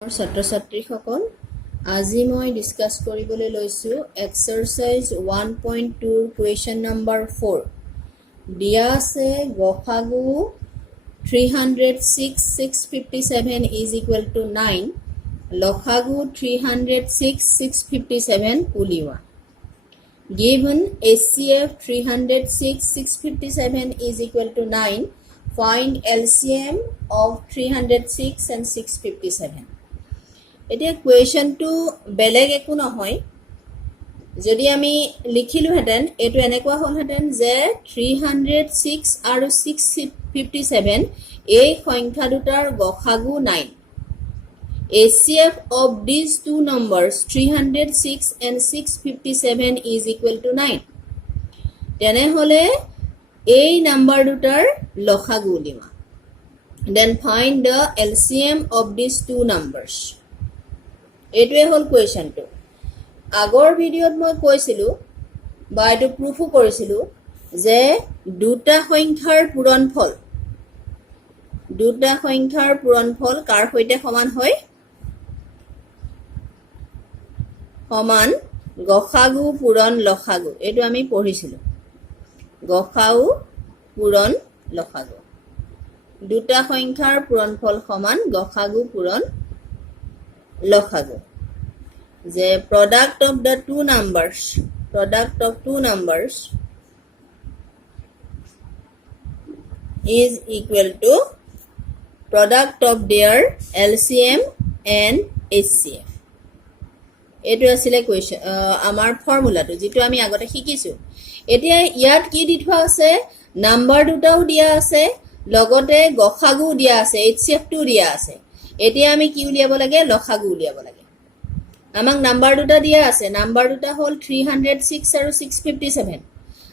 ছাত্ৰ ছাত্ৰীসকল আজি মই ডিসকাস কৰিবলৈ লৈছো এক্সাৰসাইজ 1.2 ৰ কুৱেশ্যন নম্বৰ 4 দিয়া আছে গসাগু 306657 is equal to 9 লসাগু 306657 উলিওৱা given HCF 306657 is equal to 9 find LCM of 306 and 657 এতিয়া কুৱেশ্যনটো বেলেগ একো নহয় যদি আমি লিখিলো হেতেন এটো এনেকুৱা হ'ল হেতেন যে 306 আৰু 657 এই সংখ্যা দুটাৰ গসাগু 9 HCF of these two numbers 306 and 657 is equal to 9 তেনেহলে এই নাম্বার দুটাৰ লসাগু উলিওৱা then find the LCM of these two numbers এটোৱে হল কুৱেশ্যনটো আগৰ ভিডিঅত মই কৈছিলো বা এটো প্ৰুফো কৰিছিলো যে দুটা সংখ্যাৰ পূৰণফল কাৰ সৈতে সমান হয় সমান গসাগু পূৰণ লসাগু এটো আমি পঢ়িছিলো গসাগু পূৰণ লসাগু দুটা সংখ্যাৰ পূৰণফল সমান গসাগু পূৰণ লসাগু যে product of two numbers is equal to product of their LCM and HCF এটো আছিল কোৱেশ্যন আমাৰ ফৰ্মুলাটো যেটো আমি আগতে শিকিছো এতিয়া ইয়াত কি দি থোৱা আছে নাম্বার দুটাও দিয়া আছে লগতে গসাগু দিয়া আছে HCF টো দিয়া আছে এতিয়া আমি কি উলিয়াব লাগে লসাগু উলিয়াব লাগে আমাক নাম্বার দুটা দিয়া আছে নাম্বার দুটা হল 306 আৰু 657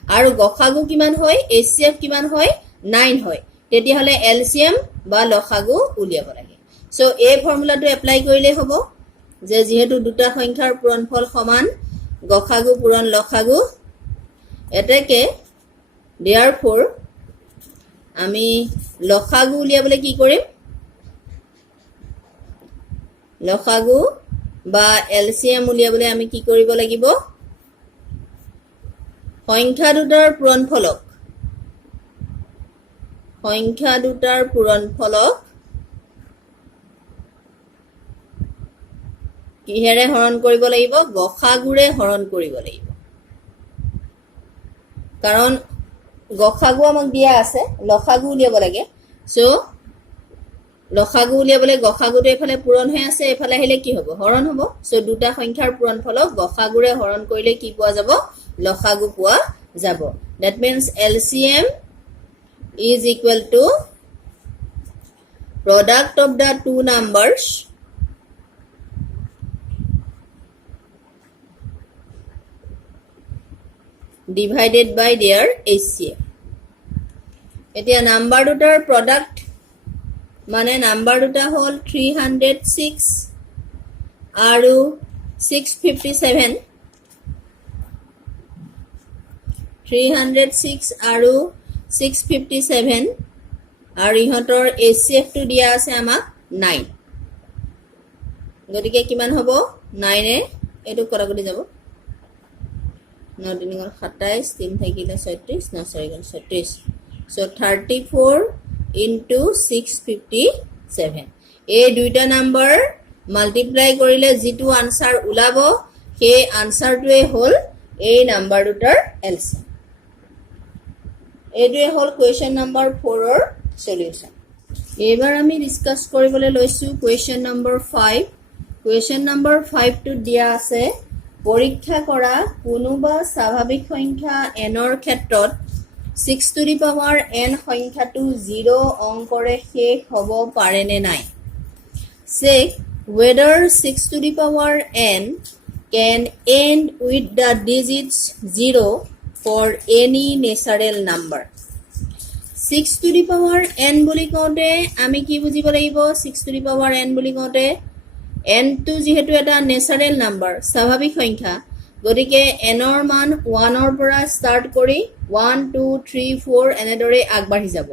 আৰু গসাগু কিমান হয় HCF কিমান হয় 9 হয় তেতিয়া হলে LCM বা লসাগু উলিয়াব লাগে সো এই ফৰ্মুলাটো এপ্লাই কৰিলে হ'ব যে যেহেতু দুটা সংখ্যাৰ পূৰণফল সমান গসাগু পূৰণ লসাগু এতেকে therefore আমি লসাগু উলিয়াবলৈ কি কৰিম লসাগু বা LCM উলিয়াবলৈ আমি কি কৰিব লাগিব সংখ্যা দুটাৰ পূৰণফলক কিহেৰে হৰণ কৰিব লাগিব গসাগুৰে হৰণ কৰিব লাগিব কাৰণ গসাগু আমাক দিয়া আছে লসাগু উলিয়াব লাগে সো লসাগু উলিয়াবলৈ গসাগুটো এফালে পূৰণ হৈ আছে এফালে আহিলে কি হ'ব হৰণ হ'ব সো দুটা সংখ্যাৰ পূৰণফলক গসাগুৰে হৰণ কৰিলে কি পোৱা যাব লসাগু পোৱা যাব that means LCM is equal to product of the two numbers divided by their HCF এতিয়া নাম্বার দুটাৰ প্ৰোডাক্ট মানে নাম্বাৰ দুটা হল 306 আৰু 657 306 আৰু 657 আৰু ইহঁতৰ HCF টো দিয়া আছে আমাক 9 গতিকে কিমান হ'ব 9 এ এটো কৰাগলি যাব 9 3 27 3 থাকিলে 36 9 4 36 so 34 into 657 এই দুইটা নাম্বার মাল্টিপ্লাই কৰিলে যেটো আনসাৰ উলাব সেই আনসাৰটোৱে হল এই নাম্বাৰ দুটাৰ LCM এইটোৱে হল কুৱেশ্যন নম্বৰ 4 ৰ সলিউশন এবাৰ আমি ডিসকাস কৰিবলৈ লৈছো কুৱেশ্যন নম্বৰ 5 কুৱেশ্যন নম্বৰ 5 টো দিয়া আছে পৰীক্ষা কৰা কোনোবা স্বাভাৱিক সংখ্যা n ৰ ক্ষেত্ৰত 6 to the power n সংখ্যাটো 0 অংকৰে শেষ হ'ব পাৰে নে নাই check whether 6 to the power n can end with the digits 0 for any natural number 6 to the power n বুলি কওঁতে আমি কি বুজিব লাগিব 6 to the power n বুলি কওঁতে n টো যেহেতু এটা ন্যাচাৰাল নাম্বাৰ স্বাভাৱিক সংখ্যা গতিকে n ৰ মান 1 ৰ পৰা স্টাৰ্ট কৰি 1 2 3 4 এনেদৰে আগবাঢ়ি যাব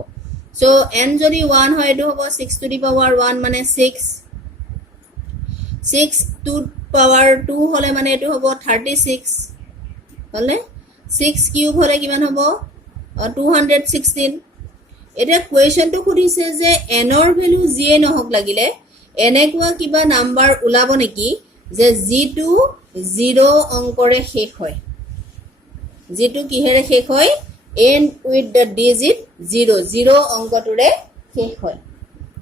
সো n যদি 1 হয় এটো হ'ব 6 to the power 1 মানে 6 6 to power 2 হলে মানে এটো হ'ব 36 হলে 6 কিউব হলে কিমান হ'ব 216 এটা কোৱেশ্চনটো খুদিছে যে n ৰ ভ্যালু যিয়ে নহক লাগিলে এনেকুৱা কিবা নাম্বাৰ উলাব নেকি যে যিটো 0 অংকৰে শেষ হয় যিটো কিহেৰে শেষ হয় end with the digit 0 অংকটোৰে শেষ হয়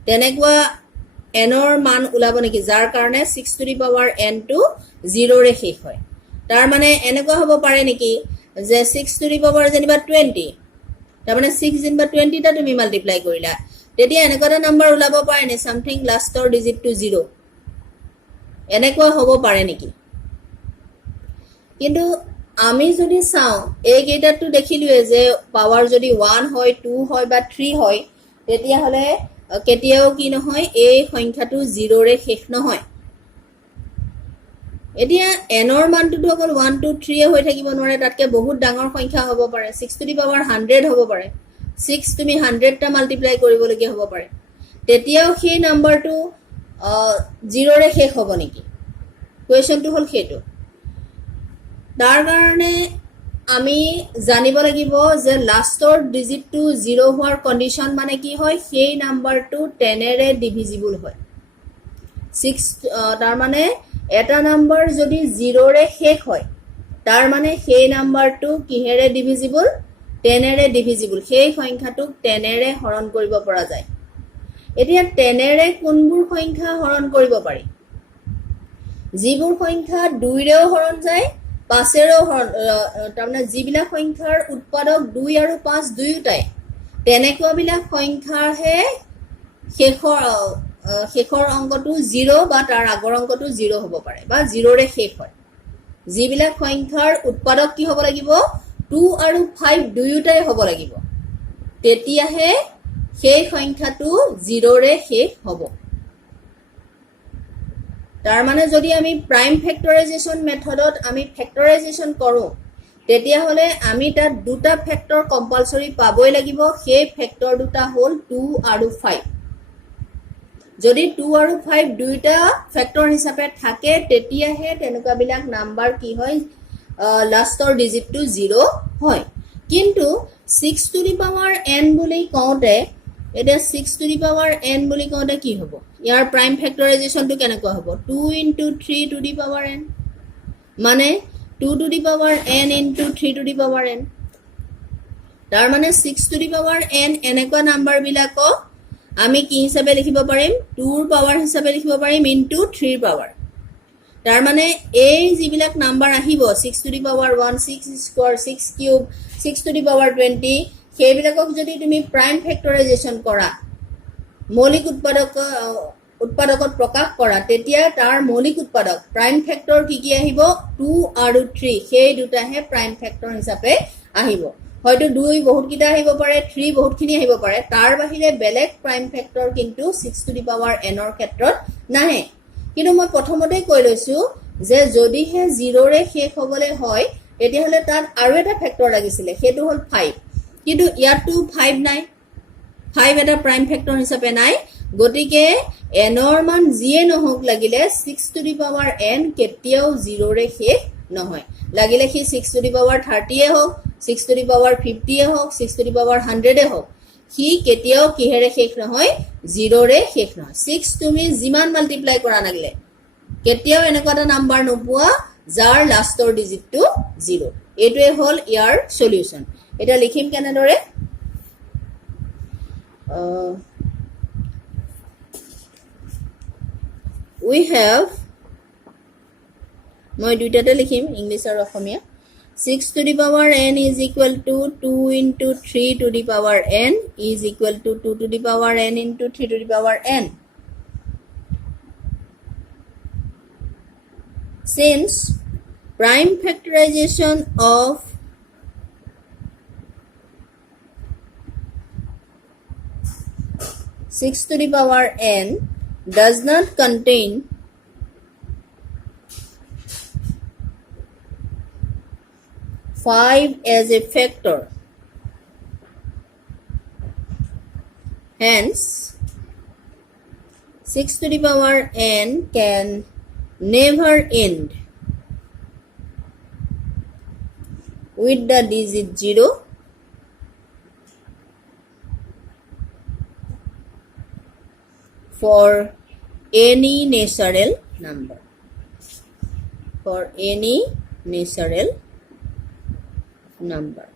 তেনেকুৱা n ৰ মান উলাব নেকি যাৰ কাৰণে 6 to the power n টো 0 ৰে শেষ হয় তাৰ মানে এনেকুৱা হ'ব পাৰে নেকি যে 6 to the power যেনিবা 20 তাৰ মানে 6 যেনিবা 20 টা তুমি মাল্টিপ্লাই কৰিলা তেতিয়া এনেকুৱা এটা নাম্বাৰ উলাব পাৰে নে সামথিং লাষ্টৰ ডিজিট টু 0 এনেকুৱা হ'ব পাৰে নেকি কিন্তু আমি যদি চাও এই কেইটাটো দেখিলুৱে যে পাৱাৰ যদি 1 হয় 2 হয় বা 3 হয় তেতিয়া হলে কেতিয়াও কি নহয় এই সংখ্যাটো 0 ৰে শেষ নহয় এতিয়া n ৰ মানটো অকল 1 2 3 এ হৈ থাকিব নোৱাৰে তাতকে বহুত ডাঙৰ সংখ্যা হ'ব পাৰে 6 to the power 100 হ'ব পাৰে 6 তুমি 100 টা মাল্টিপ্লাই কৰিব লগিয়া হ'ব পাৰে তেতিয়াও সেই নাম্বাৰটো 0 ৰে শেষ হ'ব নেকি কোৱেশ্চনটো হল সেইটো তাৰ কাৰণে আমি জানিব লাগিব যে লাষ্টৰ ডিজিটটো 0 হোৱাৰ কন্ডিশন মানে কি হয় সেই নাম্বাৰটো 10 ৰে ডিভিজিবল হয় 6 তাৰ মানে এটা নাম্বাৰ যদি 0 ৰে শেষ হয় তাৰ মানে সেই নাম্বাৰটো কিহেৰে ডিভিজিবল 10 ৰে ডিভিজিবল সেই সংখ্যাটোক 10 ৰে হৰণ কৰিব পৰা যায় এতিয়া 10 ৰে কোনবোৰ সংখ্যা হৰণ কৰিব পাৰি যিবোৰ সংখ্যা 2 ৰেও হৰণ যায় 5 ৰেও হৰণ তাৰমানে যিবিলাক সংখ্যাৰ উৎপাদক 2 আৰু 5 দুয়োটাই তেনেকুৱা বিলাক সংখ্যাহে শেষৰ অংকটো 0 বা তাৰ আগৰ অংকটো 0 হ'ব পাৰে বা 0 ৰে শেষ হয় যিবিলাক সংখ্যাৰ উৎপাদক কি হ'ব লাগিব 2 আৰু 5 দুয়োটাই হ'ব লাগিব তেতিয়াহে সেই সংখ্যাটো 0 ৰে শেষ হ'ব তাৰ মানে যদি আমি প্ৰাইম ফেক্টৰাইজেশ্যন মেথডত আমি ফেক্টৰাইজেশ্যন কৰো তেতিয়া হলে আমি তাত দুটা ফেক্টৰ কম্পালসৰি পাবই লাগিব সেই ফেক্টৰ দুটা হল 2 আৰু 5 যদি 2 আৰু 5 দুইটা ফেক্টৰ হিচাপে থাকে তেতিয়াহে তেনেকুৱা বিলাক নাম্বাৰ কি হয় লাষ্টৰ ডিজিটটো 0 হয় কিন্তু 6 to the power n বুলি কওঁতে এটা 6 to the power n বুলি কওঁতে কি হ'ব ইয়াৰ প্ৰাইম ফেক্টৰাইজেশ্যনটো কেনেকুৱা হ'ব 2 into 3 to the power n মানে 2 to the power n into 3 to the power n তাৰ মানে 6 to the power n এনেকুৱা নাম্বাৰ বিলাকক আমি কি হিচাপে লিখিব পাৰিম 2 ৰ পাৱাৰ হিচাপে লিখিব পাৰিম into 3 ৰ পাৱাৰ তাৰ মানে এই যিবিলাক নাম্বাৰ আহিব 6 to the power 1 6 square 6 cube 6 to the power 20 সেইবিলাকক যদি তুমি প্ৰাইম ফেক্টৰাইজেশ্যন কৰা মৌলিক উৎপাদকত প্ৰকাশ কৰা তেতিয়া তাৰ মৌলিক উৎপাদক প্ৰাইম ফেক্টৰ কি আহিব 2 আৰু 3 সেই দুটাহে প্ৰাইম ফেক্টৰ হিচাপে আহিব হয়তো 2 বহুত কিটা আহিব পাৰে 3 বহুতখিনি আহিব পাৰে তাৰ বাহিৰে বেলেগ প্ৰাইম ফেক্টৰ কিন্তু 6 to the power n ৰ ক্ষেত্ৰত নাহে কিন্তু মই প্ৰথমতে কৈ লৈছো যে যদিহে 0 ৰে শেষ হ'বলে হয় তেতিয়া হলে তাত আৰু এটা ফেক্টৰ লাগিছিলে সেইটো হল 5 কিন্তু ইয়াতটো 5 নাই 5 এটা প্ৰাইম ফেক্টৰ হিচাপে নাই গতিকে n ৰ মান যিয়ে নহওক লাগিলে 6 to the power n কেতিয়াও 0 ৰে শেষ নহয় লাগিলে কি 6 to the power 30 এ হোক 6 to the power 50 এ হোক 6 to the power 100 এ হোক কি কেতিয়াও কিহেৰে শেষ নহয় 0 ৰে শেষ নহয় 6 তুমি যিমান মাল্টিপ্লাই কৰা নাগলে কেতিয়াও এনেকুৱা এটা নাম্বাৰ নোপোৱা যাৰ লাষ্টৰ ডিজিটটো 0 এটোৱে হল ইয়াৰ সলিউশন এটা লিখিম কেনেদৰে we have মই দুইটাতে লিখিম ইংলিশ আৰু অসমীয়া 6 to the power n is equal to 2 into 3 to the power n is equal to 2 to the power n into 3 to the power n since prime factorization of 6 to the power n does not contain 5 as a factor. Hence, 6 to the power n can never end with the digit 0 for any natural number. For any natural number.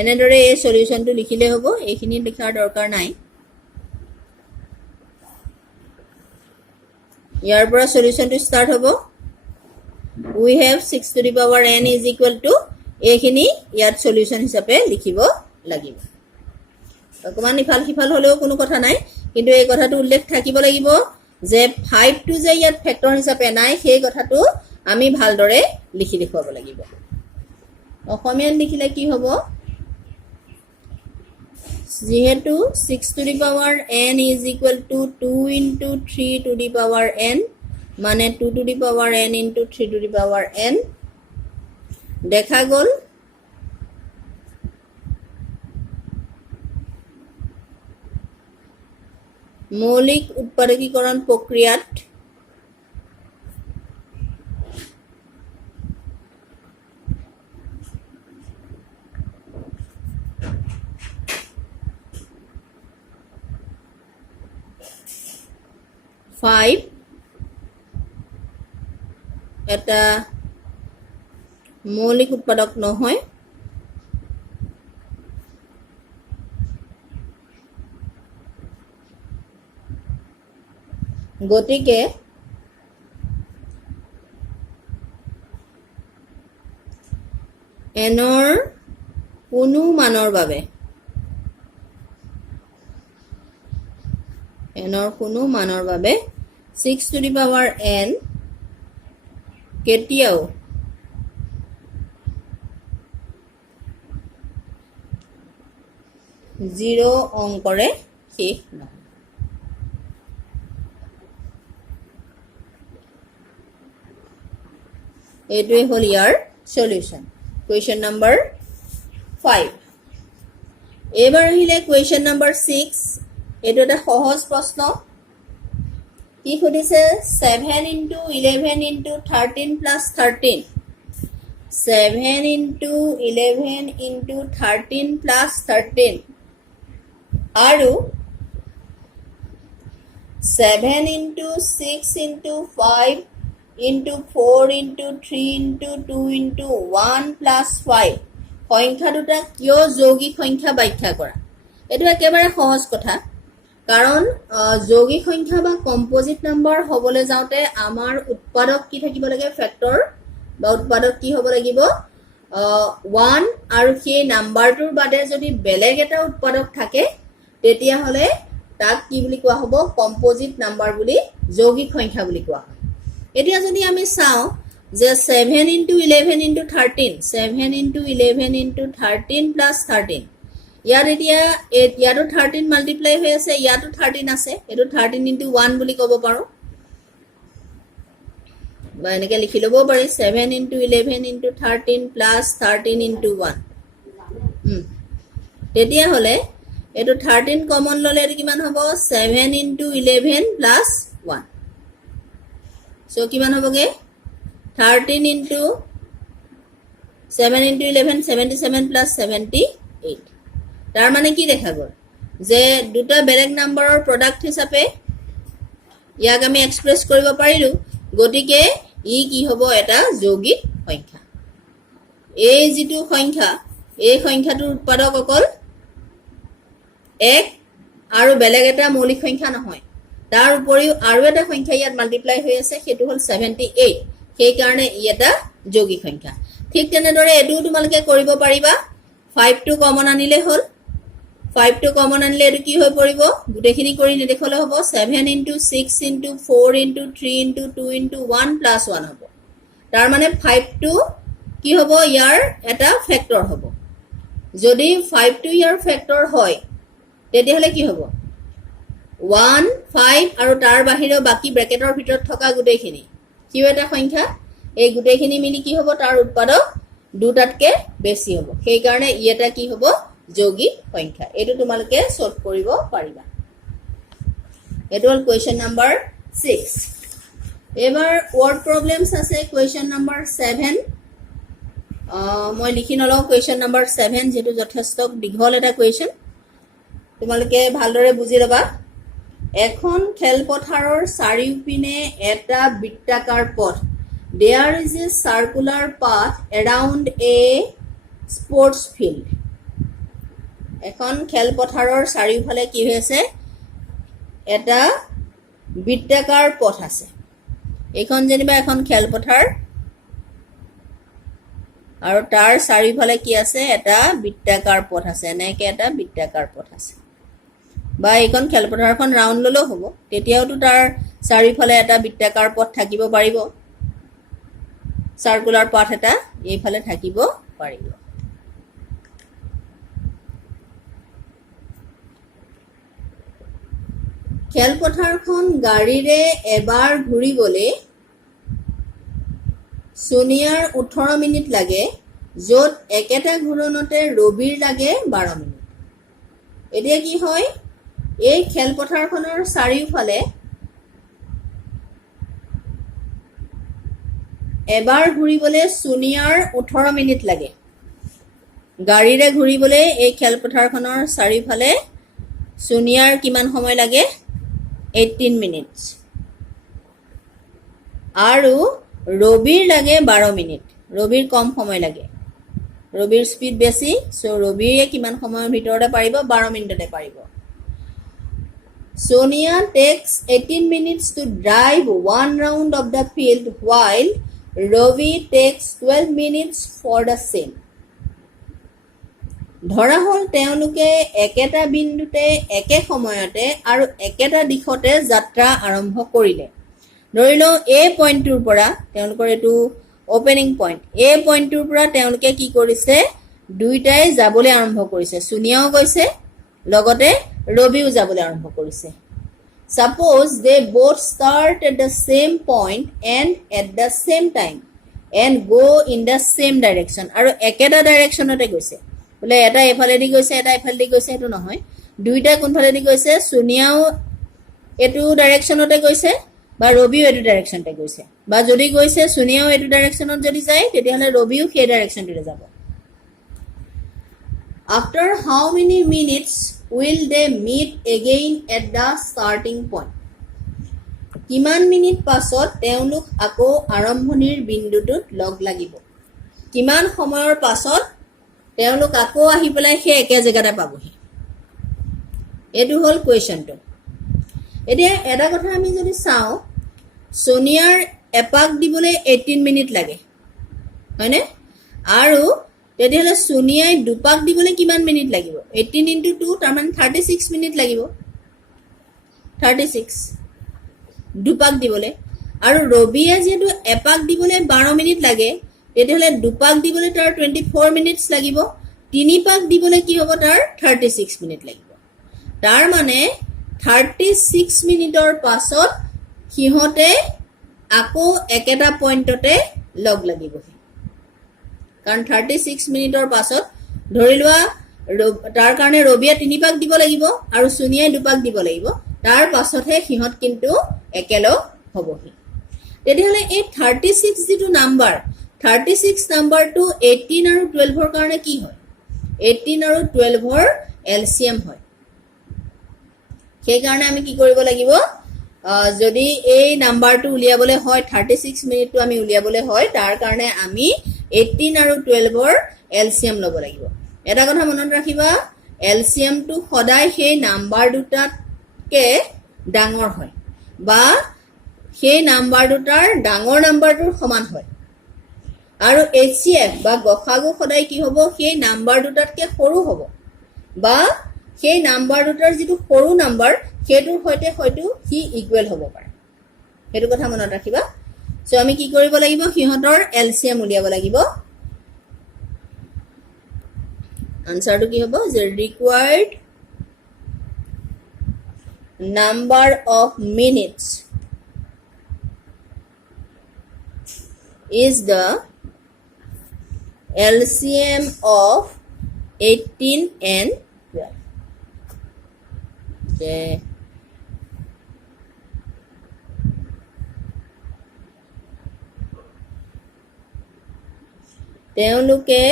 এনেদৰে এই সলিউশনটো লিখিলে হ'ব, এইখিনি লিখাৰ দৰকাৰ নাই। ইয়াৰ পৰা সলিউশনটো start হ'ব। we have 6 to the power n is equal to এইখিনি ইয়াত সলিউশন হিচাপে লিখিব লাগিব। অকমান ইফাল সিফাল হলেও কোনো কথা নাই, কিন্তু এই কথাটো উল্লেখ থাকিব লাগিব যে 5 টো যে ইয়াত ফেক্টৰ হিচাপে নাই সেই কথাটো আমি ভালদৰে লিখি দেখুৱাব লাগিব। অসমীয়াত লিখিলে কি হ'ব, যেহেতু 6 to the power n is equal to 2 into 3 to the power n মানে 2 to the power n into 3 to the power n দেখা গ'ল মৌলিক উৎপাদকীকৰণ প্ৰক্ৰিয়াত এটা মৌলিক উৎপাদক নহয়। গতিকে এনৰ কোনো মানৰ বাবে এনৰ কোনো মানৰ বাবে 6 to the power n কেতিয়াও জিৰ' অংকৰে শেষ নহয়। এইটোৱে হ'ল ইয়াৰ সলিউশন। Question number 5। এইবাৰ আহিলে কুৱেশ্যন নম্বৰ 6। এইটো এটা সহজ প্ৰশ্ন। কি সুধিছে, 7 into 11 into 13 plus 13 7 into 11 into 13 plus 13 আৰু 7 into 6 into 5 into 4 into 3 into 2 into 1 plus 5 সংখ্যা দুটা কিয় যৌগিক সংখ্যা ব্যাখ্যা কৰা। এইটো একেবাৰে সহজ কথা, কাৰণ যৌগিক সংখ্যা বা কম্পোজিট নাম্বাৰ হ'বলৈ যাওঁতে আমাৰ উৎপাদক কি থাকিব লাগে, ফেক্টৰ বা উৎপাদক কি হ'ব লাগিব 1, আৰু সেই নাম্বাৰটোৰ বাদে যদি বেলেগ এটা উৎপাদক থাকে তেতিয়াহ'লে তাক কি বুলি কোৱা হ'ব, কম্পোজিট নাম্বাৰ বুলি, যৌগিক সংখ্যা বুলি কোৱা হয়। এতিয়া যদি আমি চাওঁ যে 7 into 11 into 13 7 into 11 into 13 plus 13 ইয়াত এতিয়া ইয়াতো 13 মাল্টিপ্লাই হৈ আছে, ইয়াতো 13 আছে, এইটো 13 into 1 বুলি ক'ব পাৰোঁ বা এনেকৈ লিখি ল'ব পাৰি 7 into 11 into 13 plus 13 into 1। তেতিয়াহ'লে এইটো 13 কমন ল'লে এইটো কিমান হ'ব, 7 into 11 plus 1। চ' কিমান হ'বগে, 13 into 7 into 11 77 plus 78। তাৰ মানে কি দেখা গ'ল যে দুটা বেলেগ নাম্বাৰৰ প্ৰডাক্ট হিচাপে ইয়াক আমি এক্সপ্ৰেছ কৰিব পাৰিলোঁ। গতিকে ই কি হ'ব, এটা যৌগিক সংখ্যা। এই যিটো সংখ্যা, এই সংখ্যাটোৰ উৎপাদক অকল 1 আৰু বেলেগ এটা মৌলিক সংখ্যা নহয়, তাৰ উপৰিও আৰু এটা সংখ্যা ইয়াত মাল্টিপ্লাই হৈ আছে, সেইটো হ'ল 78। সেইকাৰণে ই এটা যৌগিক সংখ্যা। ঠিক তেনেদৰে এইটোও তোমালোকে কৰিব পাৰিবা। 5 টো কমন আনিলে হ'ল, 5 টো কমন আনিলে এইটো কি হৈ পৰিব, গোটেইখিনি কৰি নেদেখলে হ'ব 7 into 6 into 4 into 3 into 2 into 1 plus 1 হ'ব। তাৰ মানে 5 টো কি হ'ব, ইয়াৰ এটা ফেক্টৰ হ'ব। যদি 5 টো ইয়াৰ ফেক্টৰ হয় তেতিয়াহ'লে কি হ'ব, 1 5 আৰু তাৰ বাহিৰেও বাকী ব্ৰেকেটৰ ভিতৰত থকা গোটেইখিনি কিয় এটা সংখ্যা, এই গোটেইখিনি মিলি কি হ'ব, তাৰ উৎপাদক দুটাতকে বেছি হ'ব। সেইকাৰণে ই এটা কি হ'ব, যৌগিক সংখ্যা। এইটো তোমালোকে সলভ কৰিব পাৰিবা। এইটো হ'ল কুৱেশ্যন নম্বৰ 6। এবাৰ word problems আছে question number 7 মই লিখি নলওঁ question number 7 যেটো যথেষ্ট দীঘল এটা question তোমালোকে ভালদৰে বুজি লবা এখন খেলপথাৰৰ চাৰিওপিনে এটা বৃত্তাকাৰ পথ there is a circular path around a sports field এখন খেলপথাৰৰ চাৰিওফালে কি হৈছে এটা বৃত্তাকাৰ পথ আছে এখন যেনিবা এখন খেলপথাৰ আৰু তাৰ চাৰিওফালে কি আছে এটা বৃত্তাকাৰ পথ আছে এনেকৈ এটা বৃত্তাকাৰ পথ আছে বা এইখন খেলপথাৰখন ৰাউণ্ড ললেও হ'ব তেতিয়াওতো তাৰ চাৰিওফালে এটা বৃত্তাকাৰ পথ থাকিব পাৰিব সাৰ্কুলাৰ পাথ এটা এইফালে থাকিব পাৰিব খেলপথাৰখন গাড়ীৰে এবাৰ ঘূৰিবলৈ সোনিয়াৰ 18 মিনিট লাগে য'ত একেটা ঘূৰণতে ৰবিৰ লাগে 12 মিনিট এতিয়া কি হয় এই খেলপথাৰখনৰ চাৰিওফালে এবাৰ ঘূৰিবলৈ সোনিয়াৰ 18 মিনিট লাগে গাড়ীৰে ঘূৰিবলৈ এই খেলপথাৰখনৰ চাৰিওফালে সোনিয়াৰ কিমান সময় লাগে 18 minutes আৰু ৰবিৰ লাগে 12 মিনিট ৰবিৰ কম সময় লাগে ৰবিৰ স্পিড বেছি সো ৰবিয়ে কিমান সময়ৰ ভিতৰতে পাৰিব 12 মিনিটতে পাৰিব Sonia takes 18 minutes to drive one round of the field while Ravi takes 12 minutes for the same ধৰা হল তেওঁলোকে একেটা বিন্দুতে একে সময়তে আৰু একেটা দিশতে যাত্ৰা আৰম্ভ কৰিলে ধৰিলো এ পইণ্টৰ পৰা তেওঁলোকৰ এটো ওপেনিং পইণ্ট এ পইণ্টৰ পৰা তেওঁলোকে কি কৰিছে দুইটাই যাবলৈ আৰম্ভ কৰিছে সোনিয়াও গৈছে লগতে ৰবিও যাবলৈ আৰম্ভ কৰিছে suppose they both start at the same point and at the same time and go in the same direction আৰু একেটা ডাইৰেকচনতে গৈছে বলে এটা এফালে দি গৈছে এটা এফালে দি গৈছে এটো নহয় দুইটা কোনফালে দি গৈছে সোনিয়াও এটো ডাইৰেকচনতে গৈছে বা ৰবিও এটো ডাইৰেকচনতে গৈছে বা যদি গৈছে সোনিয়াও এটো ডাইৰেকচনত যদি যায় তেতিয়াহলে ৰবিও সেই ডাইৰেকচনতে যাব after how many minutes will they meet again at the starting point কিমান মিনিট পাছত তেওঁলোক আকৌ আৰম্ভণিৰ বিন্দুটোত লগ লাগিব কিমান সময়ৰ পাছত তেওঁলোক আকৌ আহি পেলাই সেই একে জেগাতে পাবহি এটো হল কোৱেশ্চনটো এতিয়া এটা কথা আমি যদি চাও সোনিয়াৰ এপাক দিবলৈ 18 মিনিট লাগে হয়নে আৰু তেতিয়াহলে সোনিয়াই দুপাক দিবলৈ কিমান মিনিট লাগিব 18 into 2 তাৰ মানে 36 মিনিট লাগিব 36 দুপাক দিবলৈ আৰু ৰবিয়ে যেটো এপাক দিবলৈ 12 মিনিট লাগে তেতিয়াহলে দুপাক দিবলৈ তাৰ 24 মিনিটস লাগিব তিনি পাক দিবলৈ কি হ'ব তাৰ 36 মিনিট লাগিব তাৰ মানে 36 মিনিটৰ পাছত হিহতে আকৌ একেটা পইণ্টতে লগ লাগিব কাৰণ 36 মিনিটৰ পাছত ধৰিলোৱা তাৰ কাৰণে ৰবিয়ে তিনি পাক দিব লাগিব আৰু সোনিয়াই দুপাক দিব লাগিব তাৰ পাছতহে হিহত কিন্তু একেলগ হ'বহি তেতিয়াহলে এই 36 যেটো নাম্বাৰ 36 নাম্বাৰটো 18 আৰু 12 ৰ কাৰণে কি হয় 18 আৰু 12 ৰ এলসিএম হয় সেই কাৰণে আমি কি কৰিব লাগিব যদি এই নাম্বাৰটো উলিয়াবলৈ হয় 36 মিনিটটো আমি উলিয়াবলৈ হয় তাৰ কাৰণে আমি 18 আৰু 12 ৰ এলসিএম ল'ব লাগিব এটা কথা মনত ৰাখিবা এলসিএম টো সদায় সেই নাম্বাৰ দুটাতকে ডাঙৰ হয় বা সেই নাম্বাৰ দুটাৰ ডাঙৰ নাম্বাৰটোৰ সমান হয় আৰু HCF বা গসাগু সদায় কি হ'ব সেই নাম্বাৰ দুটাতকে সৰু হ'ব বা সেই নাম্বাৰ দুটাৰ যেটো সৰু নাম্বাৰ হেতুৰ হৈতে হয়তো হি ইকুৱেল হ'ব পাৰে হেতু কথা মনত ৰাখিবা সো আমি কি কৰিব লাগিব হিহতৰ এলসিএম উলিয়াব লাগিব আনসাৰটো কি হ'ব যে required number of minutes is the LCM of 18 and 12 okay তেওঁলোকে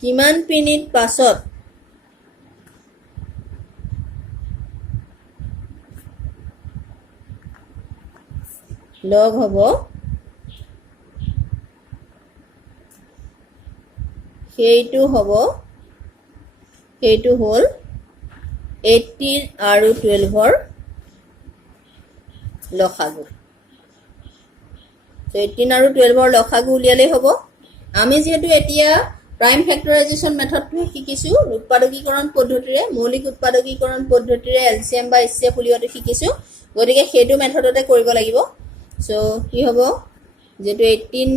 কিমান মিনিট পাছত লগ হ'ব সেইটো হ'ল 18 আৰু 12ৰ লসাগু। So 18 আৰু 12ৰ লসাগু উলিয়ালেই হ'ব। আমি যেহেতু এতিয়া প্ৰাইম ফেক্টৰাইজেশ্যন মেথডটো শিকিছো, উৎপাদকীকৰণ পদ্ধতিৰে, মৌলিক উৎপাদকীকৰণ পদ্ধতিৰে এলচিএম বা এচচিএফ উলিওৱাটো শিকিছো, গতিকে সেইটো মেথডতে কৰিব লাগিব। সো কি হ'ব, যেহেতু 18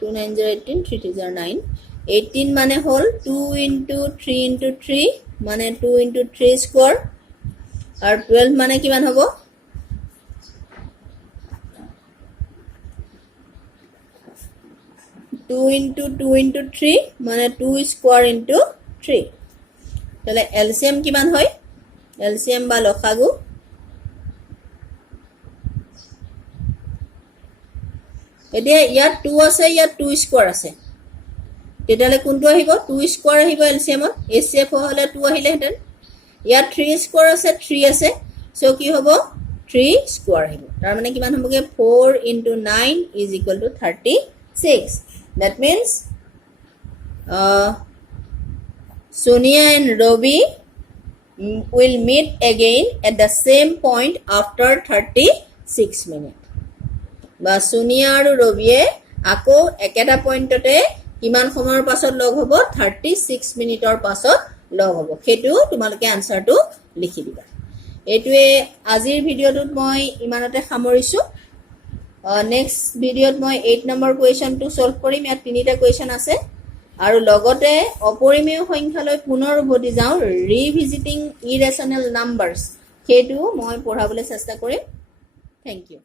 2 9 0 18 3 2 0 9 18 মানে হ'ল 2 into 3 into 3 মানে 2 into 3 স্কোয়ার, আৰু 12 মানে কিমান হ'ব 2 into 2 into 3 মানে 2 স্কোয়ার into 3। তাহলে এলসিএম কিমান হয়, এলসিএম বা লসাগু এতিয়া ইয়াত 2 আছে, ইয়াত 2 স্কোয়ার আছে, তেতিয়ালে কোনটো আহিব 2 স্কোয়ার আহিব এলসিএমত, এচচিএফ হলে 2 আহিলেহেঁতেন। ইয়াত 3 স্কোয়ার আছে, 3 আছে, সো কি হ'ব 3 স্কোয়ার আহিব। তাৰ মানে কিমান হ'বগে 4 into 9 is equal to 36। that means Sonia and Robi will meet again at the same point after 36 minutes। বা সোনিয়া আৰু ৰবিয়ে আকৌ একেটা পইণ্টতে কিমান সময়ৰ পাছত লগ হ'ব 36 মিনিটৰ পাছত লগ হ'ব। সেইটো তোমালোকে আনসাৰটো লিখি দিবা। এইটোৱে আজিৰ ভিডিঅ'টোত মই ইমানতে সামৰিছো। নেক্সট ভিডিঅ'ত মই 8 নম্বৰ কুৱেশ্যনটো সলভ কৰিম। ইয়াত 3টা কুৱেশ্যন আছে আৰু লগতে অপৰিমেয় সংখ্যালৈ পুনৰ উভতি যাওঁ, ৰিভিজিটিং ইৰেচনেল নাম্বাৰছ, সেইটো মই পঢ়াবলৈ চেষ্টা কৰিম। Thank U.